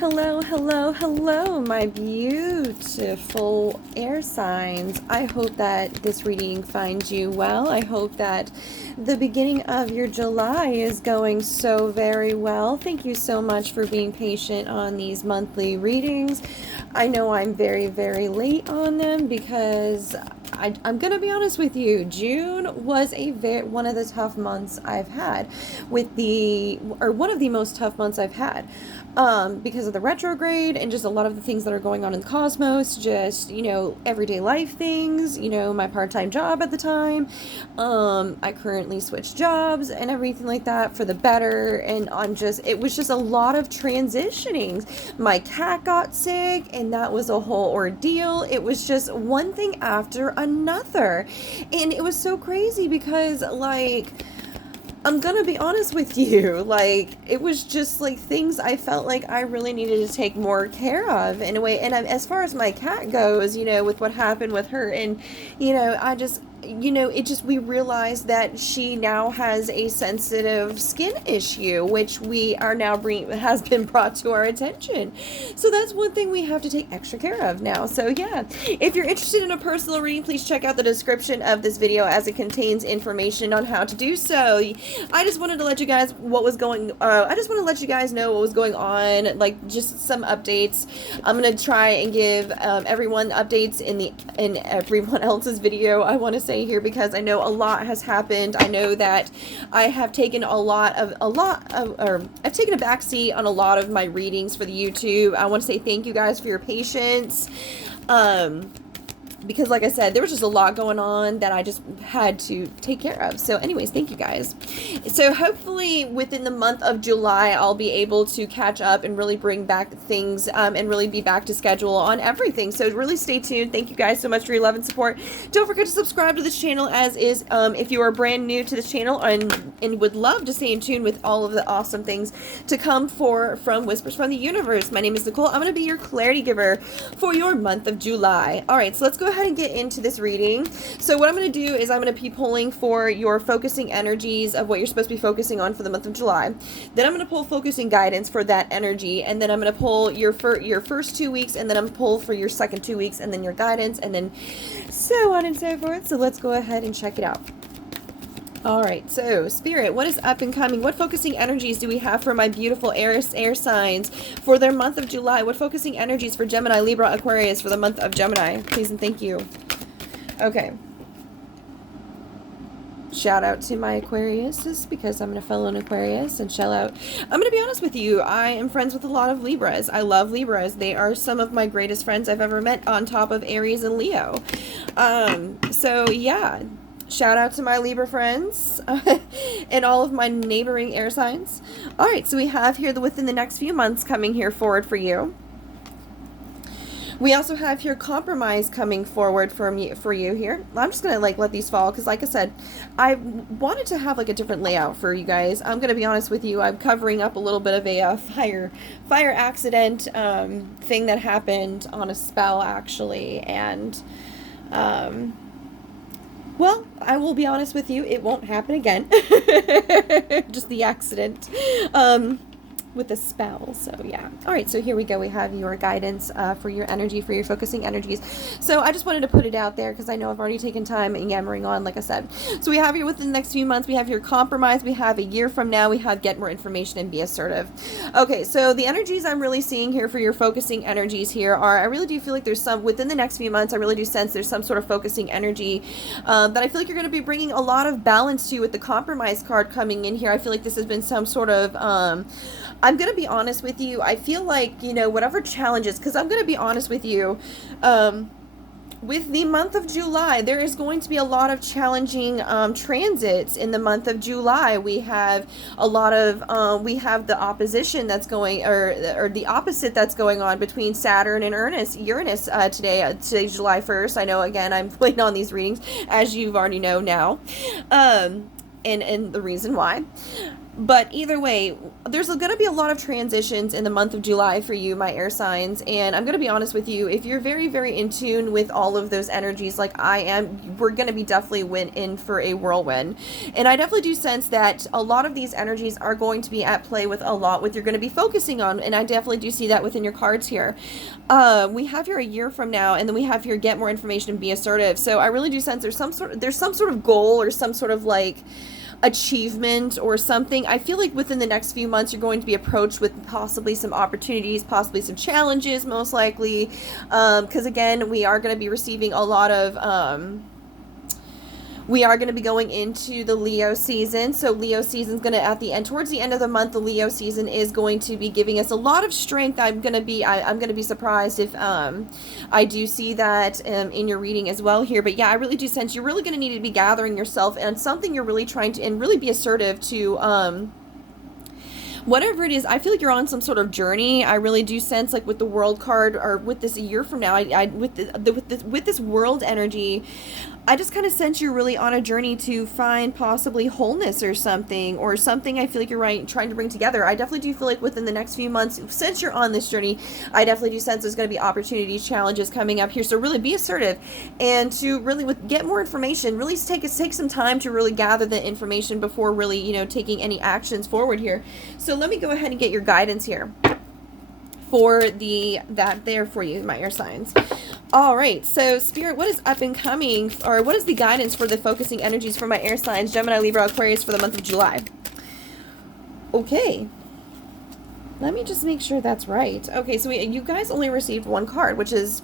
Hello, hello, hello, my beautiful air signs. I hope that this reading finds you well. I hope that the beginning of your July is going so very well. Thank you so much for being patient on these monthly readings. I know I'm very, very late on them because I'm going to be honest with you. June was one of the tough months I've had one of the most tough months I've had. Because of the retrograde and just a lot of the things that are going on in the cosmos, just, everyday life things, my part-time job at the time. I currently switched jobs and everything like that for the better. And it was just a lot of transitionings. My cat got sick and that was a whole ordeal. It was just one thing after another. And it was so crazy because, I'm gonna be honest with you, it was just, things I felt like I really needed to take more care of in a way, and as far as my cat goes, with what happened with her, and, we realized that she now has a sensitive skin issue, which we are now has been brought to our attention. So that's one thing we have to take extra care of now. So yeah, if you're interested in a personal reading, please check out the description of this video as it contains information on how to do so. I just wanted to let you guys know what was going on, just some updates. I'm going to try and give everyone updates in everyone else's video, I want to say here, because I know a lot has happened. I know that I have taken I've taken a backseat on a lot of my readings for the YouTube. I want to say thank you guys for your patience. Because like I said, there was just a lot going on that I just had to take care of. So anyways, thank you guys. So hopefully within the month of July, I'll be able to catch up and really bring back things and really be back to schedule on everything. So really stay tuned. Thank you guys so much for your love and support. Don't forget to subscribe to this channel if you are brand new to this channel and would love to stay in tune with all of the awesome things to come from Whispers from the Universe. My name is Nicole. I'm going to be your clarity giver for your month of July. All right, so let's go ahead and get into this reading. So what I'm going to do is I'm going to be pulling for your focusing energies of what you're supposed to be focusing on for the month of July. Then I'm going to pull focusing guidance for that energy, and then I'm going to pull your first 2 weeks, and then I'm going to pull for your second 2 weeks, and then your guidance, and then so on and so forth. So let's go ahead and check it out. All right, so Spirit, what is up and coming? What focusing energies do we have for my beautiful air signs for their month of July? What focusing energies for Gemini, Libra, Aquarius for the month of Gemini? Please and thank you. Okay. Shout out to my Aquarius because I'm a fellow Aquarius, and I'm going to be honest with you, I am friends with a lot of Libras. I love Libras. They are some of my greatest friends I've ever met, on top of Aries and Leo. So yeah. Shout out to my Libra friends and all of my neighboring air signs. All right, so we have here within the next few months coming here forward for you. We also have here compromise coming forward for you here. I'm just going to let these fall because, like I said, I wanted to have a different layout for you guys. I'm going to be honest with you. I'm covering up a little bit of a fire accident thing that happened on a spell, actually. And well, I will be honest with you, it won't happen again. Just the accident with the spell. So yeah. All right, so here we go. We have your guidance for your energy, for your focusing energies. So I just wanted to put it out there because I know I've already taken time and yammering on, like I said. So we have here within the next few months, we have your compromise. We have a year from now, we have get more information and be assertive. Okay, so the energies I'm really seeing here for your focusing energies here are, I really do feel like there's some, within the next few months, I really do sense there's some sort of focusing energy that I feel like you're going to be bringing a lot of balance to with the compromise card coming in here. I feel like this has been some sort of, I'm going to be honest with you, I feel like, whatever challenges, because I'm going to be honest with you, with the month of July, there is going to be a lot of challenging transits in the month of July. We have a lot of, we have the opposition that's going, or the opposite that's going on between Saturn and Uranus today's July 1st. I know, again, I'm waiting on these readings, as you've already know now, and the reason why. But either way, there's going to be a lot of transitions in the month of July for you, my air signs. And I'm going to be honest with you, if you're very, very in tune with all of those energies like I am, we're going to be definitely in for a whirlwind. And I definitely do sense that a lot of these energies are going to be at play with a lot what you're going to be focusing on. And I definitely do see that within your cards here. We have here a year from now, and then we have here get more information and be assertive. So I really do sense there's some sort of goal or some sort of like achievement or something. I feel like within the next few months you're going to be approached with possibly some opportunities, possibly some challenges, most likely, because again, we are going to be receiving a lot of we are going to be going into the Leo season. So Leo season is going to, at the end, towards the end of the month, the Leo season is going to be giving us a lot of strength. I'm going to be surprised if I do see that in your reading as well here. But yeah, I really do sense you're really going to need to be gathering yourself and something you're really trying to, and really be assertive to, whatever it is. I feel like you're on some sort of journey. I really do sense, like with the World card, or with this a year from now, with this World energy, I just kind of sense you're really on a journey to find possibly wholeness or something I feel like you're trying to bring together. I definitely do feel like within the next few months, since you're on this journey, I definitely do sense there's going to be opportunities, challenges coming up here. So really be assertive, and to really get more information, really take some time to really gather the information before really, you know, taking any actions forward here. So let me go ahead and get your guidance here for that there for you, my air signs. All right, so Spirit, what is up and coming, or what is the guidance for the focusing energies for my air signs, Gemini, Libra, Aquarius, for the month of July? Okay, let me just make sure that's right. Okay, so you guys only received one card, which is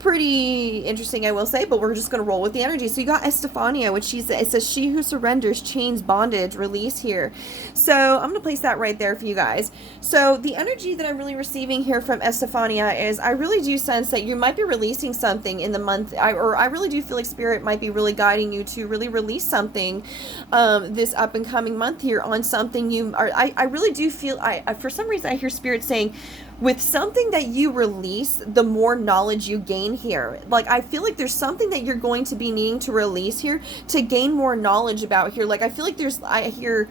pretty interesting, I will say, but we're just going to roll with the energy. So you got Estefania, which it says she who surrenders, chains, bondage, release here. So I'm going to place that right there for you guys. So the energy that I'm really receiving here from Estefania is, I really do sense that you might be releasing something in the month, I really do feel like Spirit might be really guiding you to really release something this up and coming month here on something you are. I really do feel, for some reason I hear Spirit saying, with something that you release, the more knowledge you gain here. Like, I feel like there's something that you're going to be needing to release here to gain more knowledge about here. Like, I feel like I hear,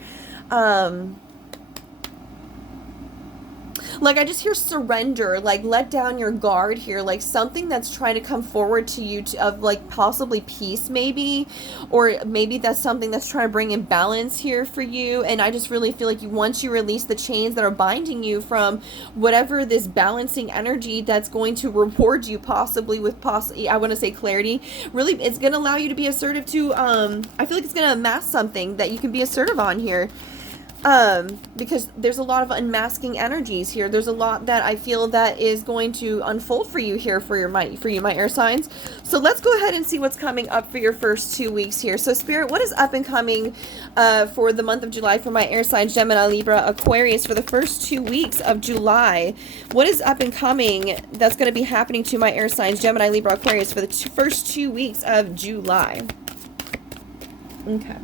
like, I just hear surrender, like, let down your guard here, like something that's trying to come forward to you of like possibly peace maybe, or maybe that's something that's trying to bring in balance here for you. And I just really feel like once you release the chains that are binding you from whatever this balancing energy that's going to reward you possibly with I want to say clarity, really it's going to allow you to be assertive to, I feel like it's going to amass something that you can be assertive on here. Because there's a lot of unmasking energies here. There's a lot that I feel that is going to unfold for you here for you, my air signs. So let's go ahead and see what's coming up for your first 2 weeks here. So Spirit, what is up and coming for the month of July for my air signs, Gemini, Libra, Aquarius, for the first 2 weeks of July? What is up and coming that's going to be happening to my air signs, Gemini, Libra, Aquarius, for the first 2 weeks of July? Okay.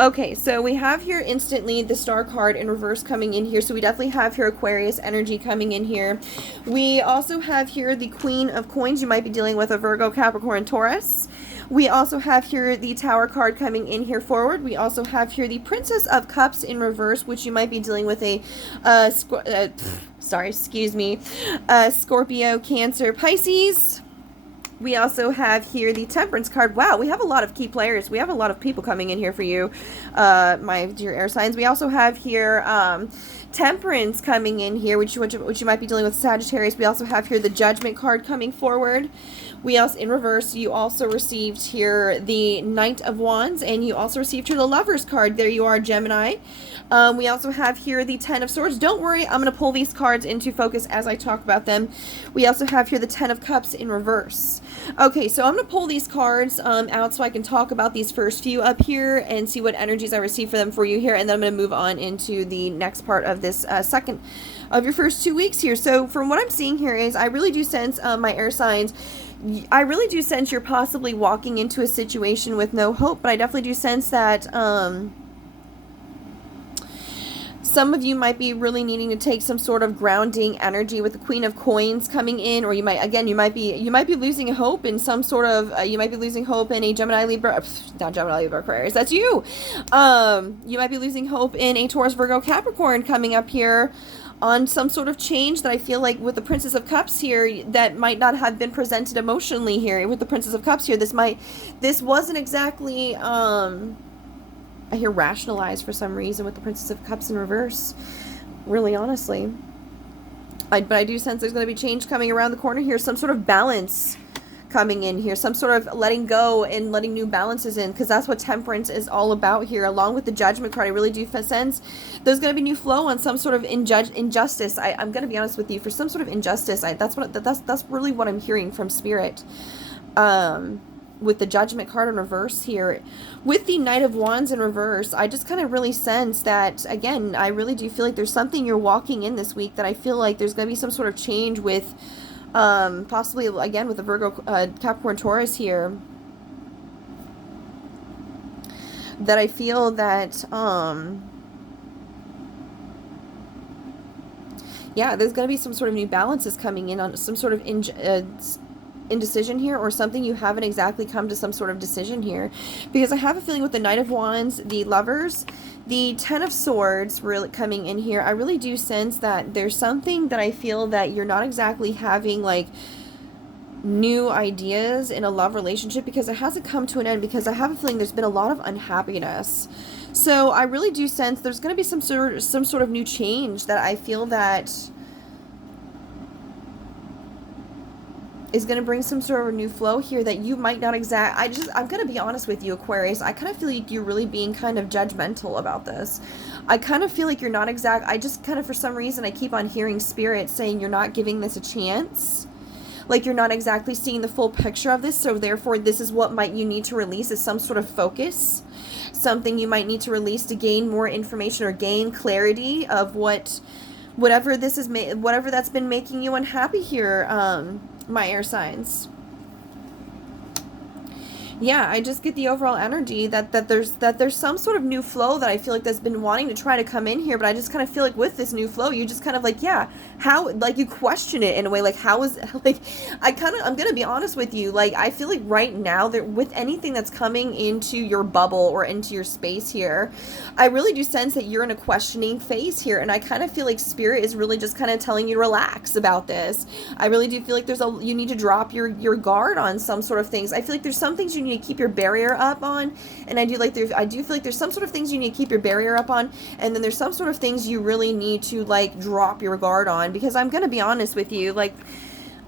Okay, so we have here instantly the Star card in reverse coming in here. So we definitely have here Aquarius energy coming in here. We also have here the Queen of Coins. You might be dealing with a Virgo, Capricorn, Taurus. We also have here the Tower card coming in here forward. We also have here the Princess of Cups in reverse, which you might be dealing with a Scorpio, Cancer, Pisces. We also have here the Temperance card. Wow, we have a lot of key players. We have a lot of people coming in here for you, my dear air signs. We also have here Temperance coming in here, which you might be dealing with Sagittarius. We also have here the Judgment card coming forward. We also, in reverse, you also received here the Knight of Wands, and you also received here the Lovers card. There you are, Gemini. We also have here the Ten of Swords. Don't worry, I'm going to pull these cards into focus as I talk about them. We also have here the Ten of Cups in reverse. Okay, so I'm going to pull these cards out so I can talk about these first few up here and see what energies I receive for them for you here, and then I'm going to move on into the next part of this second of your first 2 weeks here. So from what I'm seeing here is I really do sense, my air signs, I really do sense you're possibly walking into a situation with no hope, but I definitely do sense that Some of you might be really needing to take some sort of grounding energy with the Queen of Coins coming in, or you might, again, you might be losing hope in some sort of, you might be losing hope in a Gemini, Libra, not Gemini, Libra, Aquarius, that's you. You might be losing hope in a Taurus, Virgo, Capricorn coming up here on some sort of change that I feel like with the Princess of Cups here that might not have been presented emotionally here. With the Princess of Cups here, this wasn't exactly, I hear rationalized for some reason with the Princess of Cups in reverse, really honestly. But I do sense there's going to be change coming around the corner here, some sort of balance coming in here, some sort of letting go and letting new balances in, because that's what Temperance is all about here, along with the Judgment card. I really do sense there's going to be new flow on some sort of injustice. I'm going to be honest with you, for some sort of injustice. That's really what I'm hearing from Spirit. With the Judgment card in reverse here. With the Knight of Wands in reverse, I just kind of really sense that, again, I really do feel like there's something you're walking in this week that I feel like there's going to be some sort of change with, possibly, again, with the Virgo, Capricorn, Taurus here. That I feel that, yeah, there's going to be some sort of new balances coming in on some sort of indecision here, or something you haven't exactly come to some sort of decision here, because I have a feeling with the Knight of Wands, the Lovers, the Ten of Swords really coming in here, I really do sense that there's something that I feel that you're not exactly having like new ideas in a love relationship, because it hasn't come to an end, because I have a feeling there's been a lot of unhappiness. So I really do sense there's going to be some sort of new change that I feel that is going to bring some sort of new flow here that you might not I'm going to be honest with you, Aquarius. I kind of feel like you're really being kind of judgmental about this. I kind of feel like you're not I just kind of, for some reason, I keep on hearing Spirit saying you're not giving this a chance. Like you're not exactly seeing the full picture of this. So therefore, this is what you need to release, is some sort of focus. Something you might need to release to gain more information or gain clarity of whatever that's been making you unhappy here, my air signs. Yeah, I just get the overall energy that there's some sort of new flow that I feel like that's been wanting to try to come in here, but I just kind of feel like with this new flow, you just kind of like, yeah, how, like you question it in a way, like how is, like, I'm going to be honest with you, like I feel like right now that with anything that's coming into your bubble or into your space here, I really do sense that you're in a questioning phase here, and I kind of feel like Spirit is really just kind of telling you to relax about this. I really do feel like you need to drop your guard on some sort of things. I feel like there's some things you need to keep your barrier up on, and I do feel like there's some sort of things you need to keep your barrier up on, and then there's some sort of things you really need to like drop your guard on, because I'm gonna be honest with you, like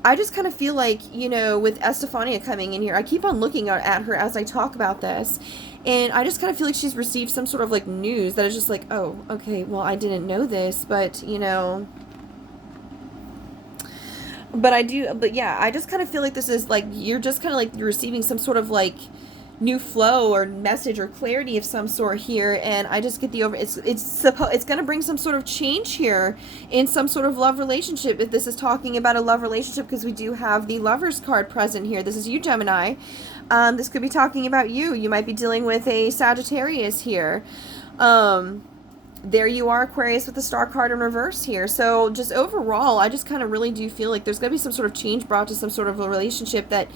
I just kind of feel like, you know, with Estefania coming in here, I keep on looking at her as I talk about this, and I just kind of feel like she's received some sort of like news that is just like, oh, okay, well, I didn't know this, but you know, but yeah, I just kind of feel like this is like, you're just kind of like, you're receiving some sort of like new flow or message or clarity of some sort here, and I just get the it's going to bring some sort of change here in some sort of love relationship, if this is talking about a love relationship, because we do have the Lovers card present here. This is you, Gemini. This could be talking about you might be dealing with a Sagittarius here. There you are, Aquarius, with the Star card in reverse here. So just overall, I just kind of really do feel like there's going to be some sort of change brought to some sort of a relationship that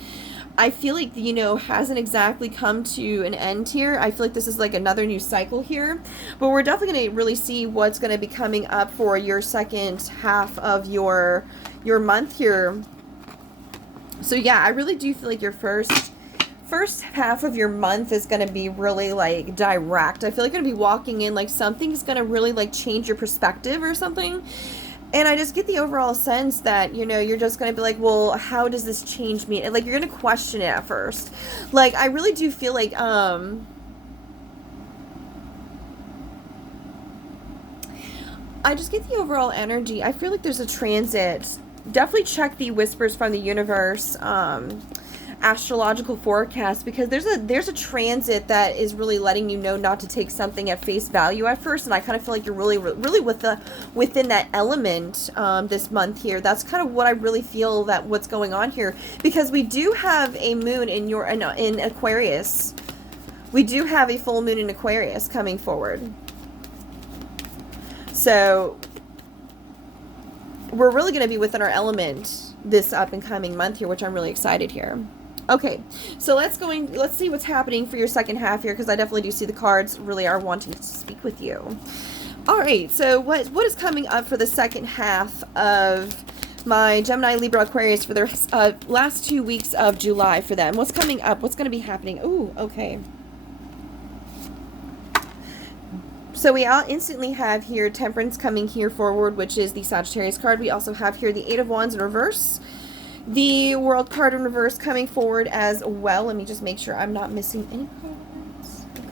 I feel like, you know, hasn't exactly come to an end here. I feel like this is like another new cycle here. But we're definitely going to really see what's going to be coming up for your second half of your month here. So yeah, I really do feel like your first half of your month is going to be really like direct. I feel like you're going to be walking in like something's going to really like change your perspective or something. And I just get the overall sense that, you know, you're just going to be like, well, how does this change me? And like, you're going to question it at first. Like, I really do feel like, I just get the overall energy. I feel like there's a transit. Definitely check the Whispers from the Universe, astrological forecast, because there's a transit that is really letting you know not to take something at face value at first, and I kind of feel like you're really within that element this month here. That's kind of what I really feel that what's going on here, because we do have a moon in Aquarius. We do have a full moon in Aquarius coming forward. So we're really going to be within our element this up and coming month here, which I'm really excited here. Okay, so let's see what's happening for your second half here, because I definitely do see the cards really are wanting to speak with you. All right, so what is coming up for the second half of my Gemini, Libra, Aquarius for the last 2 weeks of July for them? What's coming up? What's going to be happening? Ooh, okay. So we all instantly have here Temperance coming here forward, which is the Sagittarius card. We also have here the Eight of Wands in reverse. The World card in reverse coming forward as well. Let me just make sure I'm not missing any cards. Okay.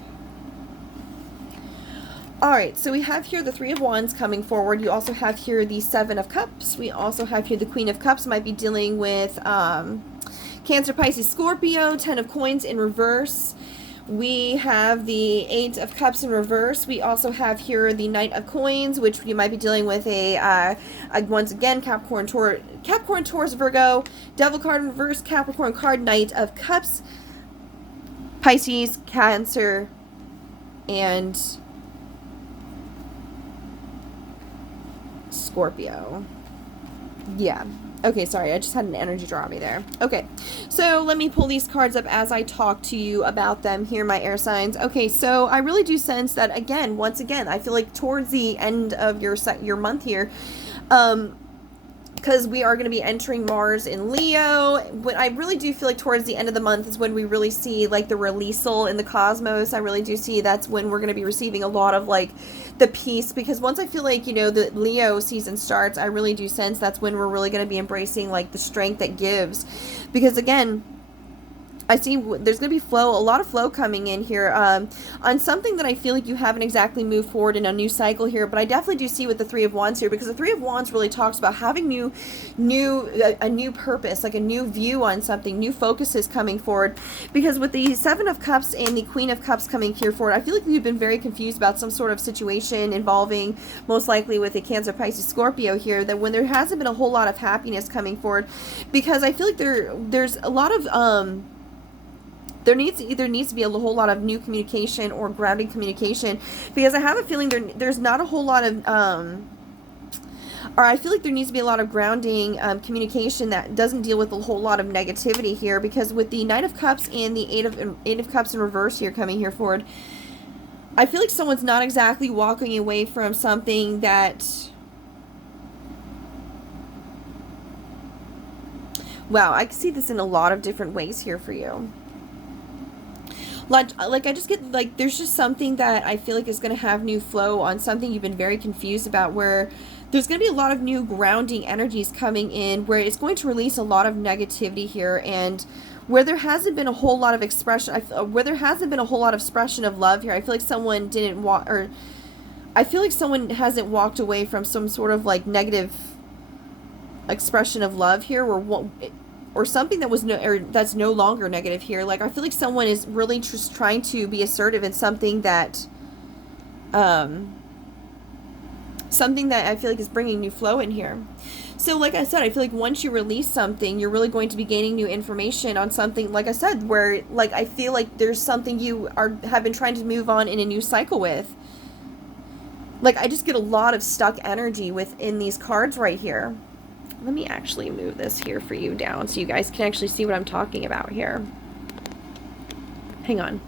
Alright, so we have here the Three of Wands coming forward. You also have here the Seven of Cups. We also have here the Queen of Cups. Might be dealing with Cancer, Pisces, Scorpio. Ten of Coins in reverse. We have the Eight of Cups in reverse. We also have here the Knight of Coins, which you might be dealing with once again, Capricorn, Taurus, Virgo, Devil card in reverse, Capricorn card, Knight of Cups, Pisces, Cancer, and Scorpio. Yeah. Okay, sorry, I just had an energy draw me there. Okay, so let me pull these cards up as I talk to you about them here, my air signs. Okay, so I really do sense that, again, once again, I feel like towards the end of your month here, because we are going to be entering Mars in Leo. But I really do feel like towards the end of the month is when we really see like the releasal in the cosmos. I really do see that's when we're going to be receiving a lot of like the peace, because once I feel like, you know, the Leo season starts, I really do sense that's when we're really going to be embracing like the strength that gives. Because again, I see there's going to be a lot of flow coming in here on something that I feel like you haven't exactly moved forward in a new cycle here, but I definitely do see with the Three of Wands here, because the Three of Wands really talks about having a new purpose, like a new view on something, new focuses coming forward. Because with the Seven of Cups and the Queen of Cups coming here forward, I feel like you've been very confused about some sort of situation involving, most likely with a Cancer, Pisces, Scorpio here, that when there hasn't been a whole lot of happiness coming forward, because I feel like there's a lot of there needs to be a whole lot of new communication or grounding communication, because I have a feeling there's not a whole lot of or I feel like there needs to be a lot of grounding communication that doesn't deal with a whole lot of negativity here, because with the Knight of Cups and the Eight of Cups in reverse here coming here forward, I feel like someone's not exactly walking away from something that, wow, I can see this in a lot of different ways here for you. Like I just get like there's just something that I feel like is going to have new flow on something you've been very confused about, where there's going to be a lot of new grounding energies coming in, where it's going to release a lot of negativity here, and where there hasn't been a whole lot of expression, where there hasn't been a whole lot of expression of love here. I feel like someone didn't walk, or I feel like someone hasn't walked away from some sort of like negative expression of love here, or something that was that's no longer negative here. Like I feel like someone is really just trying to be assertive in something that I feel like is bringing new flow in here. So like I said, I feel like once you release something, you're really going to be gaining new information on something, like I said, where like I feel like there's something you have been trying to move on in a new cycle with. Like I just get a lot of stuck energy within these cards right here. Let me actually move this here for you down so you guys can actually see what I'm talking about here. Hang on.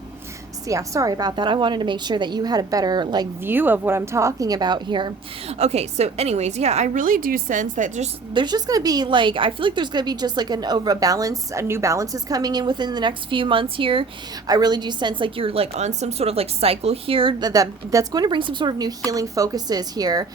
So yeah, sorry about that. I wanted to make sure that you had a better like view of what I'm talking about here. Okay, so anyways, yeah, I really do sense that there's just going to be like, I feel like there's going to be just like a new balance is coming in within the next few months here. I really do sense like you're like on some sort of like cycle here that's going to bring some sort of new healing focuses here.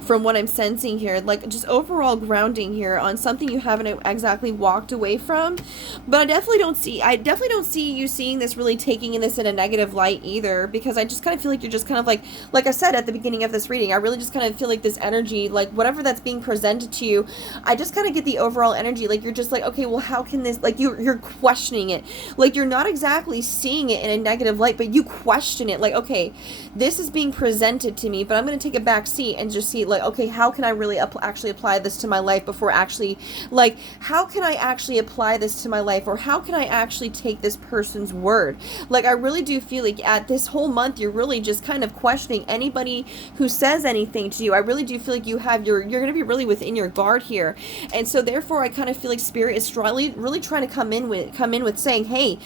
From what I'm sensing here, like just overall grounding here on something you haven't exactly walked away from. But I definitely don't see you seeing this really taking this in a negative light either, because I just kind of feel like you're just kind of like I said at the beginning of this reading, I really just kind of feel like this energy, like whatever that's being presented to you, I just kind of get the overall energy like you're just like, okay, well, how can this, like you're questioning it, like you're not exactly seeing it in a negative light, but you question it, like, okay, this is being presented to me, but I'm going to take a back seat and just see, like, okay, how can I really actually apply this to my life before actually, like, how can I actually apply this to my life, or how can I actually take this person's word? Like, I really do feel like at this whole month, you're really just kind of questioning anybody who says anything to you. I really do feel like you're going to be really within your guard here. And so therefore, I kind of feel like Spirit is really trying to come in with saying, hey,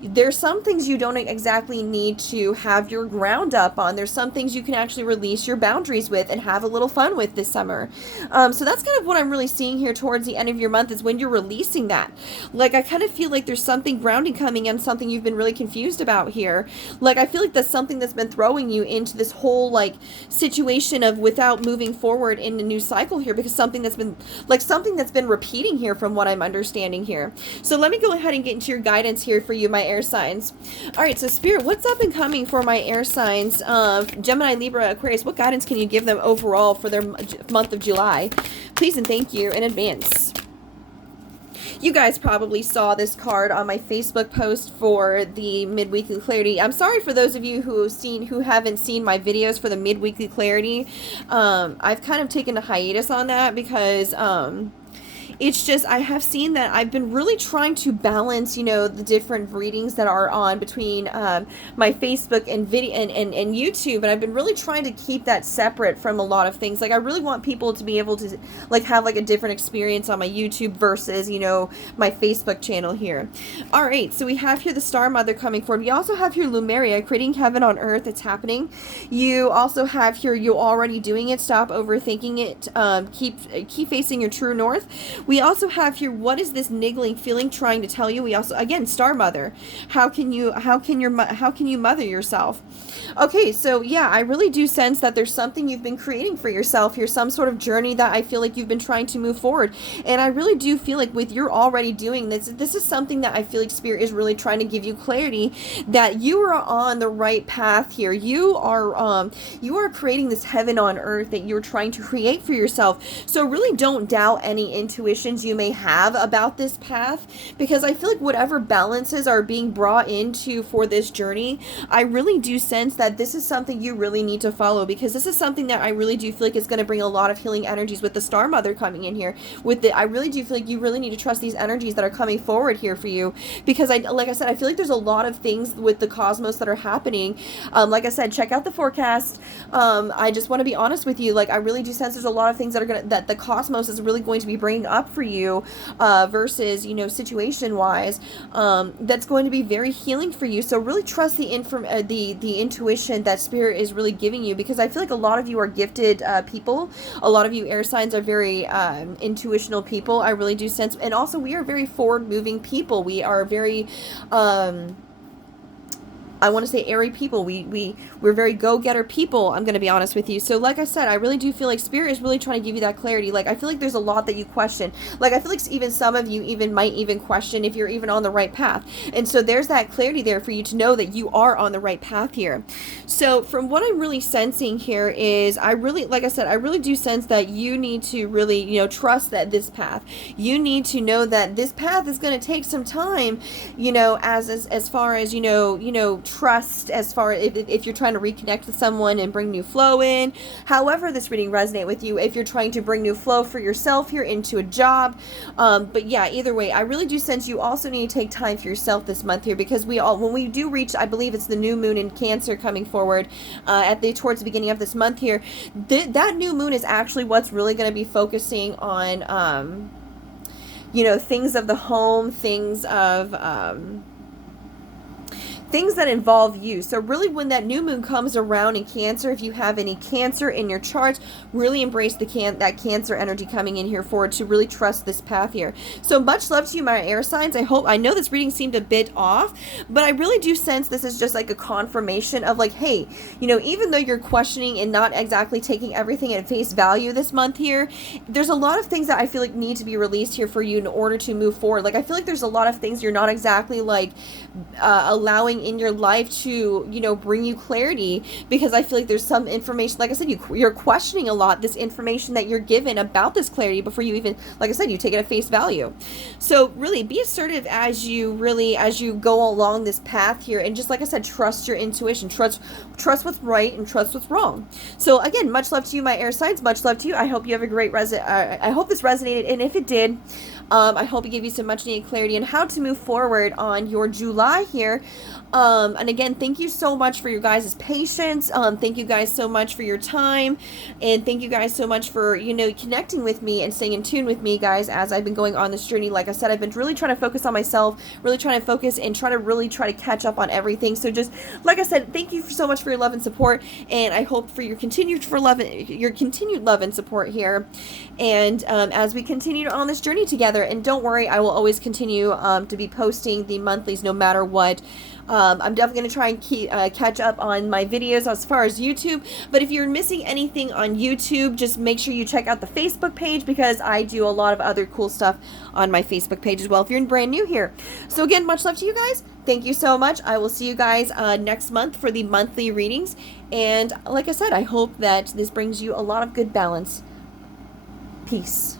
there's some things you don't exactly need to have your ground up on. There's some things you can actually release your boundaries with and have a little fun with this summer. So that's kind of what I'm really seeing here towards the end of your month, is when you're releasing that. Like, I kind of feel like there's something grounding coming in, something you've been really confused about here. Like, I feel like that's something that's been throwing you into this whole, like, situation of without moving forward in a new cycle here, because something that's been repeating here from what I'm understanding here. So let me go ahead and get into your guidance here for you, my air signs. All right, so Spirit, what's up and coming for my air signs of Gemini, Libra, Aquarius? What guidance can you give them overall for their month of July? Please and thank you in advance. You guys probably saw this card on my Facebook post for the midweekly clarity. I'm sorry for those of you who haven't seen my videos for the midweekly clarity. I've kind of taken a hiatus on that because it's just, I have seen that I've been really trying to balance, the different readings that are on between my Facebook and video and YouTube, and I've been really trying to keep that separate from a lot of things. Like, I really want people to be able to, like, have, like, a different experience on my YouTube versus, my Facebook channel here. All right, so we have here the Star Mother coming forward. We also have here Lumeria, creating heaven on earth. It's happening. You also have here, you're already doing it. Stop overthinking it. Keep facing your true north. We also have here, what is this niggling feeling trying to tell you? We also, again, Star Mother. How can you mother yourself? Okay, so yeah, I really do sense that there's something you've been creating for yourself here, some sort of journey that I feel like you've been trying to move forward. And I really do feel like with you're already doing this is something that I feel like Spirit is really trying to give you clarity that you are on the right path here. You are creating this heaven on earth that you're trying to create for yourself. So really don't doubt any intuitions you may have about this path, because I feel like whatever balances are being brought into for this journey, I really do sense that this is something you really need to follow, because this is something that I really do feel like is going to bring a lot of healing energies with the Star Mother coming in here. I really do feel like you really need to trust these energies that are coming forward here for you, because like I said, I feel like there's a lot of things with the cosmos that are happening. Like I said, check out the forecast. I just want to be honest with you. Like, I really do sense there's a lot of things that the cosmos is really going to be bringing up for you, versus, situation wise, that's going to be very healing for you. So really trust the intuition that Spirit is really giving you, because I feel like a lot of you are gifted people. A lot of you air signs are very intuitional people. I really do sense, and also we are very forward moving people. We are very I want to say airy people. We're very go-getter people, I'm going to be honest with you. So like I said, I really do feel like Spirit is really trying to give you that clarity. Like, I feel like there's a lot that you question. Like, I feel like even some of you might question if you're even on the right path. And so there's that clarity there for you to know that you are on the right path here. So from what I'm really sensing here is, like I said, I really do sense that you need to really, trust that this path. You need to know that this path is going to take some time, as far as, trust, as far if you're trying to reconnect with someone and bring new flow in. However this reading resonate with you, if you're trying to bring new flow for yourself here into a job, but yeah, either way, I really do sense you also need to take time for yourself this month here, because when we do reach, I believe it's the new moon in Cancer coming forward towards the beginning of this month here, that new moon is actually what's really going to be focusing on things of the home, things that involve you. So really, when that new moon comes around in Cancer, if you have any Cancer in your chart, really embrace that Cancer energy coming in here forward to really trust this path here. So much love to you, my air signs. I know this reading seemed a bit off, but I really do sense this is just like a confirmation of like, hey, even though you're questioning and not exactly taking everything at face value this month here, there's a lot of things that I feel like need to be released here for you in order to move forward. Like, I feel like there's a lot of things you're not exactly like allowing allowing in your life to, you know, bring you clarity, because I feel like there's some information, like I said, you're questioning a lot this information that you're given about this clarity before you even, like I said, you take it at face value. So really be assertive as you go along this path here, and just like I said, trust your intuition, trust what's right and trust what's wrong. So again, much love to you, my air signs, much love to you. I hope you have a great I hope this resonated, and if it did, I hope it gave you some much needed clarity on how to move forward on your July here. And again, thank you so much for your guys' patience. Thank you guys so much for your time, and thank you guys so much for, you know, connecting with me and staying in tune with me, guys, as I've been going on this journey. Like I said, I've been really trying to focus on myself, really trying to focus and try to catch up on everything. So just like I said, thank you so much for your love and support, and I hope for your continued love and support here, and as we continue on this journey together. And don't worry, I will always continue to be posting the monthlies no matter what. I'm definitely going to try and catch up on my videos as far as YouTube. But if you're missing anything on YouTube, just make sure you check out the Facebook page, because I do a lot of other cool stuff on my Facebook page as well, if you're brand new here. So again, much love to you guys. Thank you so much. I will see you guys next month for the monthly readings. And like I said, I hope that this brings you a lot of good balance. Peace.